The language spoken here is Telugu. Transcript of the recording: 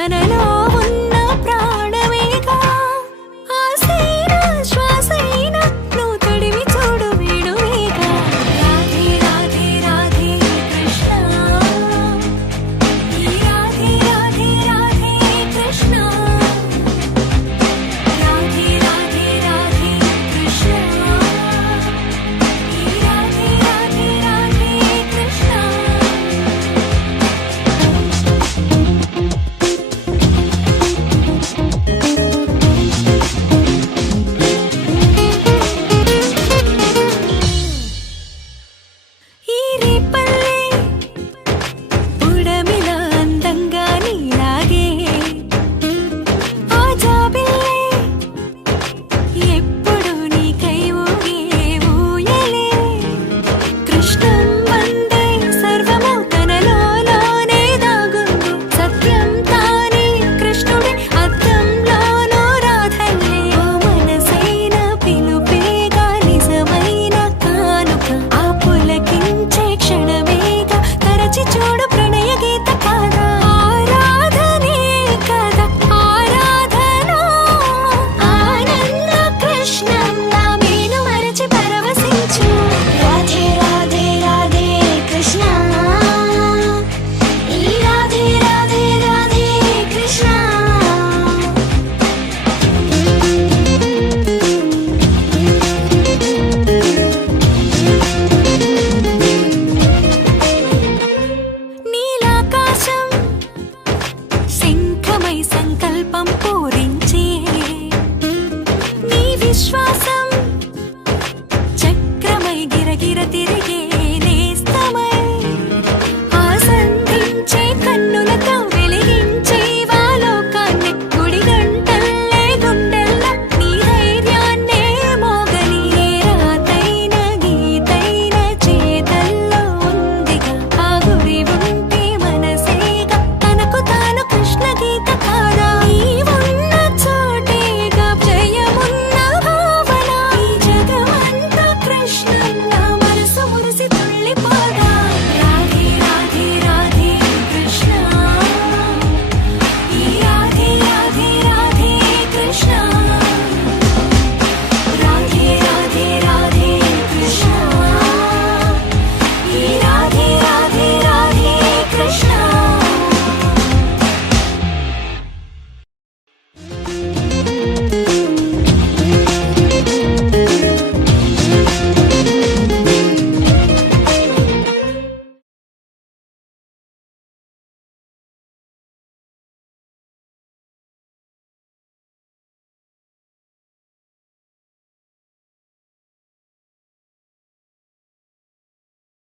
I know. Mensch war